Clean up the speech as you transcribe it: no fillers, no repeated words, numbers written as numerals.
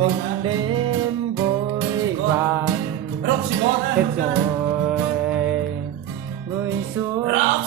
con tình hả? đêm vội Con. vàng Rock si con á. hết rồi người xuống Rock